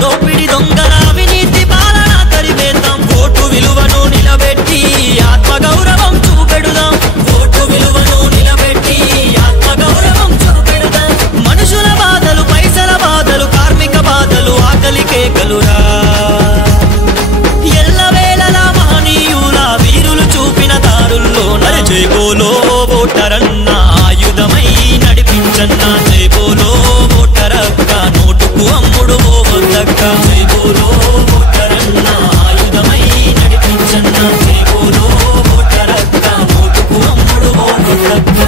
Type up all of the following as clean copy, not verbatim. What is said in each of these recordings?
దోపిడి దొంగల అవినీతి పాలన తరివేద్దాం ఓటు విలువను నిలబెట్టి ఆత్మగౌరవం చూపెడుదాం ఓటు విలువను నిలబెట్టి ఆత్మగౌరవం చూపెడుదాం మనుషుల బాధలు పైసల బాధలు కార్మిక బాధలు ఆకలి కేకలురా ఎల్లవేళలా మహనీయుల వీరులు చూపిన దారుల్లో జై బోలో ఓటరన్న ఆయుధమై నడిపించన్న జై బోలో ఓటరక్క నోటుకు అమ్ముడు పోవద్దక్క జై బోలో ఓటరన్న ఆయుధమై నడిపించన్న జై బోలో ఓటరక్క నోటుకు అమ్ముడు పోవద్దక్క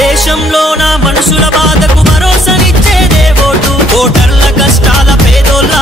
దేశంలోన మనుషుల బాధకు భరోసానిచ్చేదే ఓటు ఓటర్ల కష్టాల పేదోళ్ళ